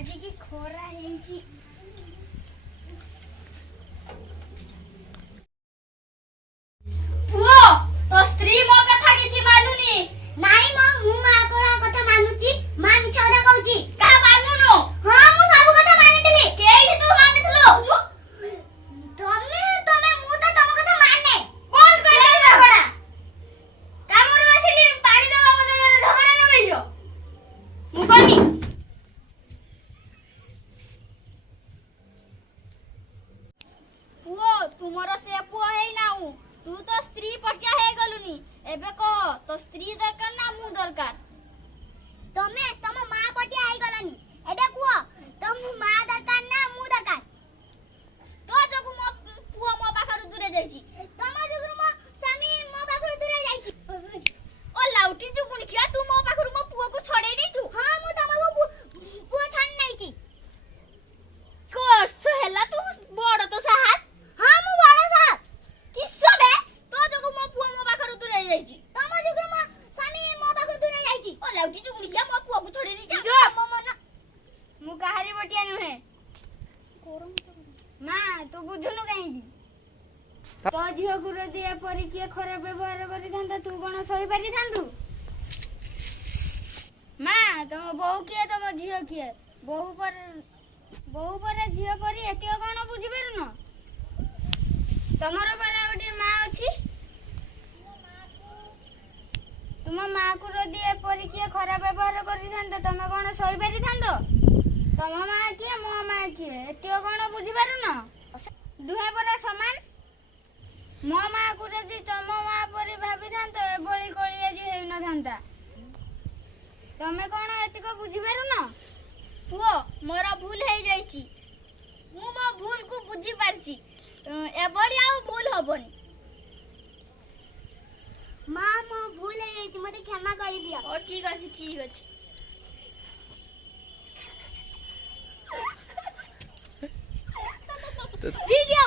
आज की खोरा हेची पुओ तो स्त्री मो कथा किछि मानुनी नाही मो मु मा कोरा कथा मानुची मा मिछा कथा कहूची का मानुनो हां मु सब कथा मानितली केही तू मानितलो जो तमे मु तो तम कथा माने कोन करे झगड़ा कामर बसिली पानी दबा बदले झगड़ा न बैजो मु कोनी पुओ तुमरो से पुओ हेई नाउ तू तो स्त्री पटिया हे गलुनी एबे कह तो स्त्री दरकार ना मु दरकार तमे तम मा पटिया हे गलनी एबे कुओ तम मा दरकार ना मु दरकार तो जगु मो पुओ मो पाखरु दूरे जाईची तम जगु मो स्वामी मो पाखरु दूरे जाईची ओ लाउटी जुगुनी किया तू मो पाखरु मो पुओ को छड़े देचू हां मु तमको पुओ छान नाईची कोस हेला तू बड़ तो साहस हां मु बड़ साहस किस्सा बे तो जगु मो पुओ मो पाखरु दूरे जाईची तम जगु मो स्वामी मो पाखरु दूरे जाईची ओ लाउटी जुगुनी किया मो पुओ को छड़े नी जा मो मन मु काहारी बटिया नुहे मां तू बुझुनु काहेकी तो झियो गुरु दिया परी के खराब व्यवहार करि थांता तू कोन सही पारि थांतु मां तुम बहु किए तुम झियो किए बहु पर झियो परी एतिक कोन बुझि पारु न तमरो परा गोटे मां अछि तुम मां को दिए परी के खराब व्यवहार करि थांता तमे कोन सही पारि थांतो तम मां किए मो मां किए एतिक कोन बुझि पारु न दुहे परा समान मो मां को जदि तम मां परी भाबी थांतो ए बळी कळी आज हेइ न थांता तमे कोन एतिक बुझि पारु न पुओ मोरा भूल हे जाईची मु मो भूल को बुझी पारची ए बड़ी आ भूल होबनी मां मो भूल हे जाईची मते क्षमा करि दिया ओ ठीक अछि वीडियो